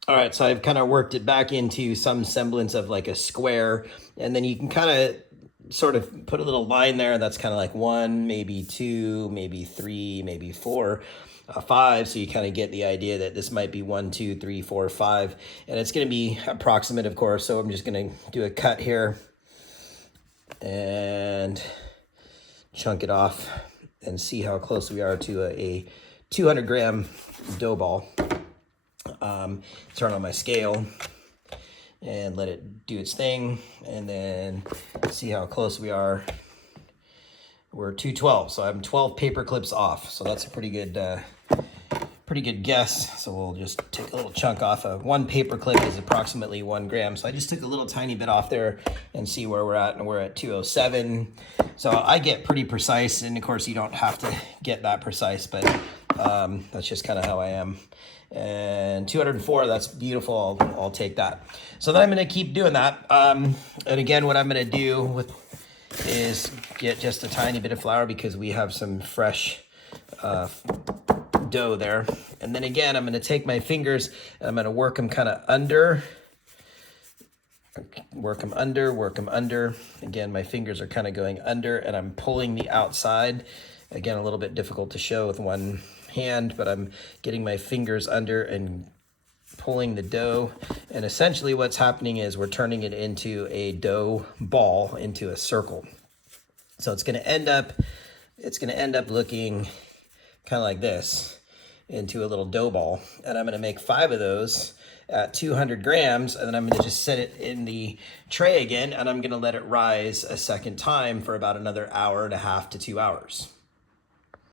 All right, so I've kind of worked it back into some semblance of like a square, and then you can kind of sort of put a little line there. That's kind of like one, maybe two, maybe three, maybe four, five. So you kind of get the idea that this might be one, two, three, four, five, and it's going to be approximate, of course. So I'm just going to do a cut here and chunk it off and see how close we are to a 200-gram dough ball. Turn on my scale and let it do its thing, and then see how close we are. We're 212, so I'm 12 paper clips off, so that's a pretty good guess. So we'll just take a little chunk off. One paper clip is approximately 1 gram, so I just took a little tiny bit off there and see where we're at, and we're at 207. So I get pretty precise, and of course you don't have to get that precise, but that's just kind of how I am. And 204, that's beautiful. I'll take that. So then I'm going to keep doing that. And again, what I'm going to do is get just a tiny bit of flour because we have some fresh dough there. And then again, I'm going to take my fingers and I'm going to work them kind of under. Work them under. Again, my fingers are kind of going under and I'm pulling the outside. Again, a little bit difficult to show with one hand, but I'm getting my fingers under and pulling the dough. And essentially what's happening is we're turning it into a dough ball, into a circle. So it's going to end up looking kind of like this, into a little dough ball. And I'm going to make 5 of those at 200 grams, and then I'm going to just set it in the tray again, and I'm going to let it rise a second time for about another hour and a half to 2 hours.